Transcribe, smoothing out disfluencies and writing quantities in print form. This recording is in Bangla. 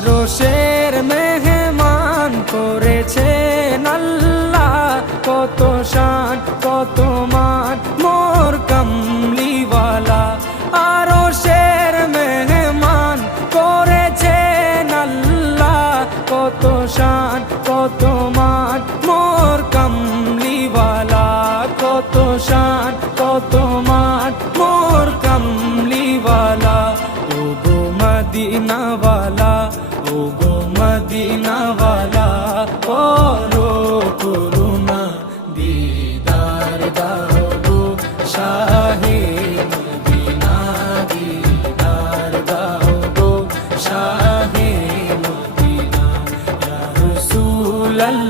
আরশের মেহমান করেছেন আল্লাহ, কত শান কত মান মোর কামলিওয়ালা। আরশের মেহমান করেছেন আল্লাহ, কত শান কত মান মোর কামলিওয়ালা, কত শান কত মান মোর কামলিওয়ালা। ও গো মদিনাওয়ালা, ও গো মদিনাওয়ালা, করো করুণা দিদার দাও গো শাহে মদিনা, দিদার দাও গো শাহে মদিনা। ইয়া রাসূলাল্লাহ